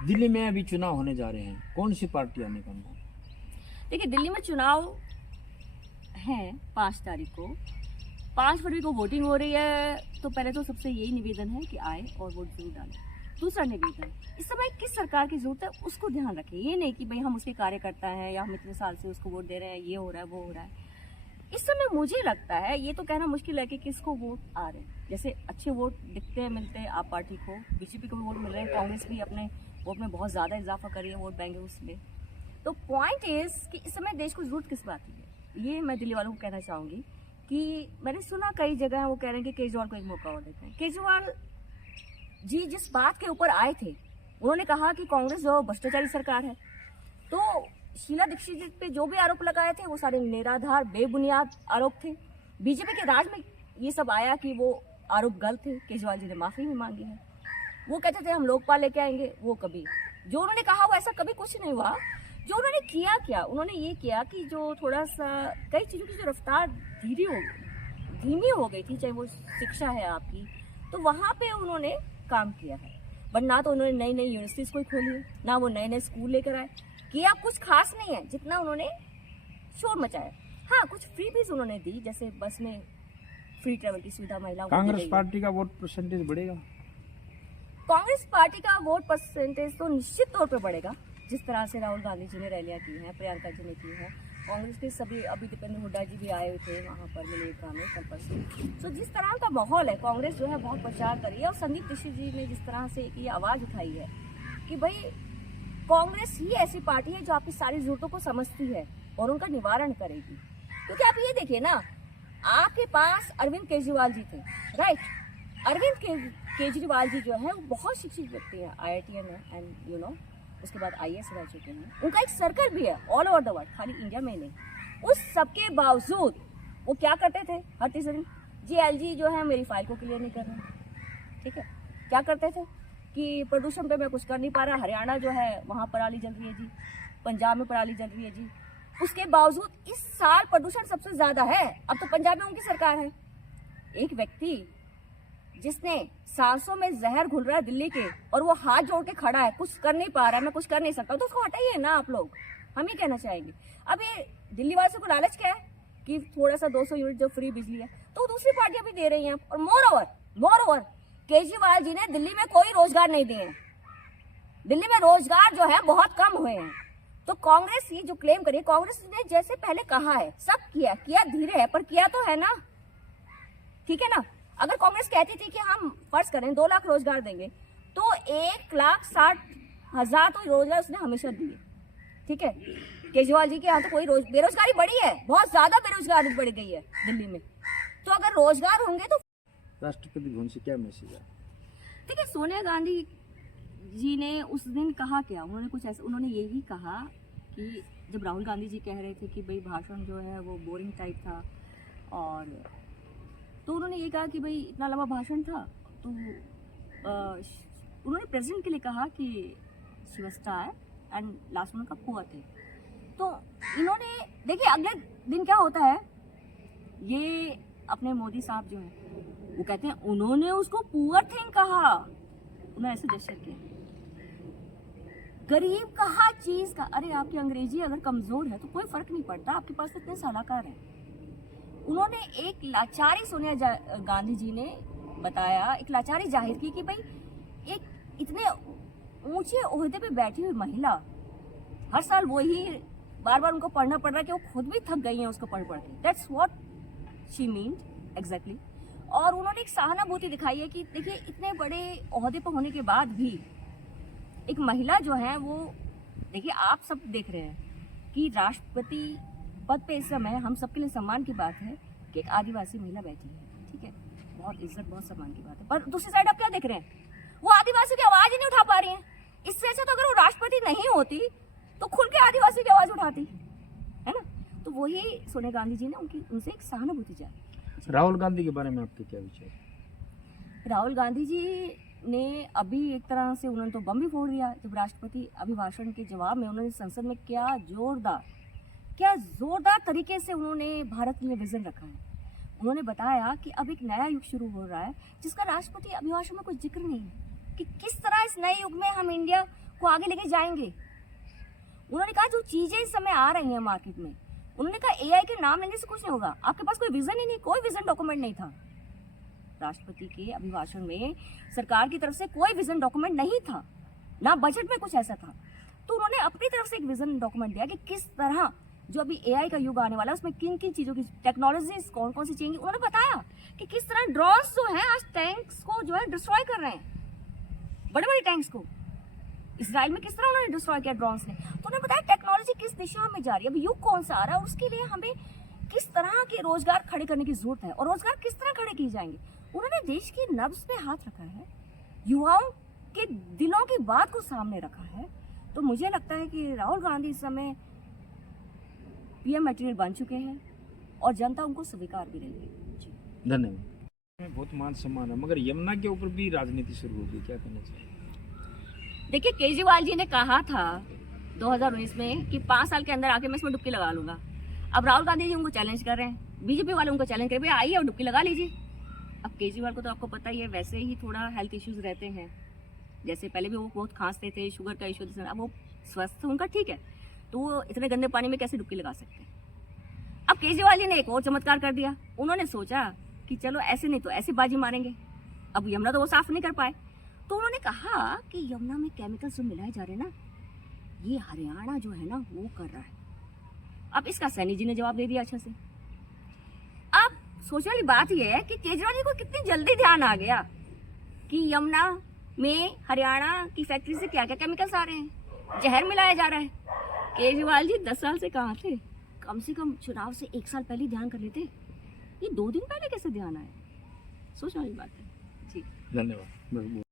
दिल्ली में अभी चुनाव होने जा रहे हैं, कौन सी पार्टी आने का? देखिए, दिल्ली में चुनाव है 5 तारीख को। 5 फरवरी को वोटिंग हो रही है, तो पहले तो सबसे यही निवेदन है कि आए और वोट जरूर डालें। दूसरा निवेदन, इस समय किस सरकार की जरूरत है उसको ध्यान रखें। ये नहीं कि भाई हम उसके कार्यकर्ता हैं या हम इतने साल से उसको वोट दे रहे हैं, ये हो रहा है वो हो रहा है। इस समय मुझे लगता है, ये तो कहना मुश्किल है कि किसको वोट आ रहे हैं। जैसे अच्छे वोट दिखते हैं, मिलते हैं आप पार्टी को, बीजेपी को भी वोट मिल रहे हैं, कांग्रेस भी अपने वोट में बहुत ज़्यादा इजाफा कर रही है वोट बैंक उसमें। तो पॉइंट इज कि इस समय देश को जरूरत किस बात की है, ये मैं दिल्ली वालों को कहना चाहूँगी। कि मैंने सुना कई जगह वो कह रहे हैं कि केजरीवाल को एक मौका और देते हैं। केजरीवाल जी जिस बात के ऊपर आए थे, उन्होंने कहा कि कांग्रेस जो भ्रष्टाचारी सरकार है, तो शीला दीक्षित पे जो भी आरोप लगाए थे वो सारे निराधार बेबुनियाद आरोप थे। बीजेपी के राज में ये सब आया कि वो आरोप गलत थे। केजरीवाल जी ने माफी भी मांगी है। वो कहते थे हम लोकपाल लेके आएंगे, वो कभी जो उन्होंने कहा वो ऐसा कभी कुछ नहीं हुआ। जो उन्होंने किया क्या, उन्होंने ये किया कि जो थोड़ा सा कई चीज़ों की जो रफ्तार धीमी हो गई थी, चाहे वो शिक्षा है आपकी, तो वहाँ पे उन्होंने काम किया है। बट ना तो उन्होंने नई नई यूनिवर्सिटीज़ कोई खोली है, ना वो नए नए स्कूल लेकर आए। किया कुछ खास नहीं है जितना उन्होंने शोर मचाया। हाँ, कुछ फ्री भी उन्होंने दी, जैसे बस में फ्री ट्रेवल की सुविधा महिलाओं को दी कांग्रेस गई है। पार्टी का वोट परसेंटेज बढ़ेगा? कांग्रेस पार्टी का वोट परसेंटेज तो निश्चित तौर पर बढ़ेगा। जिस तरह से राहुल गांधी जी ने रैलियां की हैं, प्रियंका जी ने की हैं, कांग्रेस के सभी, अभी दीपेंद्र हुड्डा जी भी आए हुए थे वहाँ पर मिलेगा में कल परसों। तो जिस तरह का माहौल है, कांग्रेस जो है बहुत प्रचार करी है। और संदीप दीक्षित जी ने जिस तरह से ये आवाज़ उठाई है कि भाई कांग्रेस ही ऐसी पार्टी है जो आपकी सारी जरूरतों को समझती है और उनका निवारण करेगी। क्योंकि आप ये देखिए ना, आपके पास अरविंद केजरीवाल जी थे, राइट। अरविंद केजरीवाल जी जो है वो बहुत शिक्षित व्यक्ति है, IITian है, एंड उसके बाद IAS रह चुके हैं। उनका एक सर्कल भी है ऑल ओवर द वर्ल्ड, खाली इंडिया में नहीं। उस सबके बावजूद वो क्या करते थे हर तीसरे दिन, जी LG जो है मेरी फाइल को क्लियर नहीं कर रहे, ठीक है। क्या करते थे कि प्रदूषण पे मैं कुछ कर नहीं पा रहा, हरियाणा जो है वहाँ पराली जल रही है जी, पंजाब में पराली जल रही है जी। उसके बावजूद इस साल प्रदूषण सबसे ज्यादा है। अब तो पंजाब में उनकी सरकार है। एक व्यक्ति जिसने सांसों में जहर घुल रहा है दिल्ली के, और वो हाथ जोड़ के खड़ा है, कुछ कर नहीं पा रहा है, मैं कुछ कर नहीं सकता, तो उसको हटाइए ना आप लोग। हम ही कहना चाहेंगे। अब ये दिल्ली वासियों को लालच क्या है कि थोड़ा सा 200 यूनिट जो फ्री बिजली है, तो दूसरी पार्टियां भी दे रही हैं। और मोर ओवर केजरीवाल जी ने दिल्ली में कोई रोजगार नहीं दिए हैं। दिल्ली में रोजगार जो है बहुत कम हुए हैं। तो कांग्रेस ये जो क्लेम करिए, कांग्रेस ने जैसे पहले कहा है सब किया धीरे है, पर किया तो है ना, ठीक है ना। अगर कांग्रेस कहती थी कि हम फर्ज करें 2 लाख रोजगार देंगे, तो 1,60,000 तो रोजगार उसने हमेशा दिए, ठीक है। केजरीवाल जी के यहाँ तो कोई बेरोजगारी बढ़ी है, बहुत ज्यादा बेरोजगारी बढ़ गई है दिल्ली में। तो अगर रोजगार होंगे तो राष्ट्रपति भवन से क्या मैसेज है? देखिए, सोनिया गांधी जी ने उस दिन कहा क्या, उन्होंने कुछ ऐसा, उन्होंने यही कहा कि जब राहुल गांधी जी कह रहे थे कि भाई भाषण जो है वो बोरिंग टाइप था, और तो उन्होंने ये कहा कि भाई इतना लंबा भाषण था, तो उन्होंने प्रेसिडेंट के लिए कहा कि she was tired and last में उनका पुअर थे। तो इन्होंने देखिए अगले दिन क्या होता है, ये अपने मोदी साहब जो है वो कहते हैं उन्होंने उसको पुअर थिंग कहा, उन्होंने ऐसे जेस्चर किया, गरीब कहा चीज का। अरे आपकी अंग्रेजी अगर कमजोर है तो कोई फर्क नहीं पड़ता, आपके पास इतने सलाहकार हैं। उन्होंने एक लाचारी, सोनिया गांधी जी ने बताया, एक लाचारी जाहिर की कि भाई एक इतने ऊंचे ओहदे पे बैठी हुई महिला, हर साल वही बार बार उनको पढ़ना पड़ रहा है कि वो खुद भी थक गई हैं उसको पढ़ के। That's what she meant exactly. और उन्होंने एक सहानुभूति दिखाई है कि देखिए इतने बड़े ओहदे पर होने के बाद भी एक महिला जो है वो, देखिए आप सब देख रहे हैं कि राष्ट्रपति पद पे इस समय हम सबके लिए सम्मान की बात है कि एक आदिवासी महिला बैठी है, ठीक है, बहुत इज्जत बहुत सम्मान की बात है। पर दूसरी साइड आप क्या देख रहे हैं, वो आदिवासी की आवाज ही नहीं उठा पा रही है। इससे अच्छा तो अगर वो राष्ट्रपति नहीं होती तो खुल के आदिवासी की आवाज उठाती, है ना। तो वही सोनिया गांधी जी ने उनसे एक सहानुभूति चाहिए। राहुल गांधी के बारे में आपके क्या विचार? राहुल गांधी जी ने अभी एक तरह से उन्होंने तो बम भी फोड़ दिया जब राष्ट्रपति अभिभाषण के जवाब में उन्होंने संसद में क्या जोरदार तरीके से उन्होंने भारत के लिए विजन रखा है। उन्होंने बताया कि अब एक नया युग शुरू हो रहा है जिसका राष्ट्रपति अभिभाषण में कोई जिक्र नहीं है, कि किस तरह इस नए युग में हम इंडिया को आगे लेके जाएंगे। उन्होंने कहा जो चीजें इस समय आ रही हैं मार्केट में, उन्होंने कहा एआई के नाम लेने से कुछ नहीं होगा। आपके पास कोई विजन ही नहीं, कोई विजन डॉक्यूमेंट नहीं था। राष्ट्रपति के अभिभाषण में सरकार की तरफ से कोई विजन डॉक्यूमेंट नहीं था, ना बजट में कुछ ऐसा था। तो उन्होंने अपनी तरफ से एक विजन डॉक्यूमेंट दिया कि किस तरह जो अभी एआई का युग आने वाला है उसमें किन किन चीजों की टेक्नोलॉजीज कौन कौन सी चाहिए। उन्होंने बताया कि किस तरह ड्रोन्स जो है आज टैंक्स को जो है डिस्ट्रॉय कर रहे हैं, बड़े बड़े टैंक्स को। इसराइल में किस तरह उन्होंने डिस्ट्रॉय किया ड्रोन्स ने। तो उन्होंने बताया टेक्नोलॉजी किस दिशा में जा रही है, अभी युग कौन सा आ रहा है, और उसके लिए हमें किस तरह के रोजगार खड़े करने की जरूरत है और रोजगार किस तरह खड़े किए जाएंगे। उन्होंने देश की नब्ज पे हाथ रखा है, युवाओं के दिलों की बात को सामने रखा है। तो मुझे लगता है कि राहुल गांधी इस समय पीएम मटेरियल बन चुके हैं और जनता उनको स्वीकार भी रही है। जी धन्यवाद। बहुत मान सम्मान है, मगर यमुना के ऊपर भी राजनीति शुरू हो गई, क्या कहना चाहिए? देखिए, केजरीवाल जी ने कहा था 2019 में कि 5 साल के अंदर आके मैं इसमें डुबकी लगा लूंगा। अब राहुल गांधी जी उनको चैलेंज कर रहे हैं, बीजेपी वाले उनको चैलेंज कर रहे हैं, आइए और डुबकी लगा लीजिए। अब केजरीवाल को तो आपको पता ही है, वैसे ही थोड़ा हेल्थ इश्यूज रहते हैं, जैसे पहले भी वो बहुत खांसते थे, शुगर का इशू, अब वो स्वस्थ उनका ठीक है, तो वो इतने गंदे पानी में कैसे डुबकी लगा सकते हैं। अब केजरीवाल जी ने एक और चमत्कार कर दिया, उन्होंने सोचा कि चलो ऐसे नहीं तो ऐसे बाजी मारेंगे। अब यमुना तो वो साफ नहीं कर पाए, तो उन्होंने कहा कि यमुना में केमिकल्स जो मिलाए जा रहे हैं ना, ये हरियाणा जो है ना वो कर रहा है। अब इसका सैनी जी ने जवाब दे दिया अच्छा से। अब सोचने वाली बात यह है कि केजरीवाल जी को कितनी जल्दी ध्यान आ गया कि यमुना में हरियाणा की फैक्ट्री से क्या क्या केमिकल्स आ रहे हैं, जहर मिलाया जा रहा है। केजरीवाल जी 10 साल से कहाँ थे, कम से कम चुनाव से 1 साल पहले ध्यान कर लेते, ये 2 दिन पहले कैसे ध्यान आया। सोचने वाली बात है। जी धन्यवाद।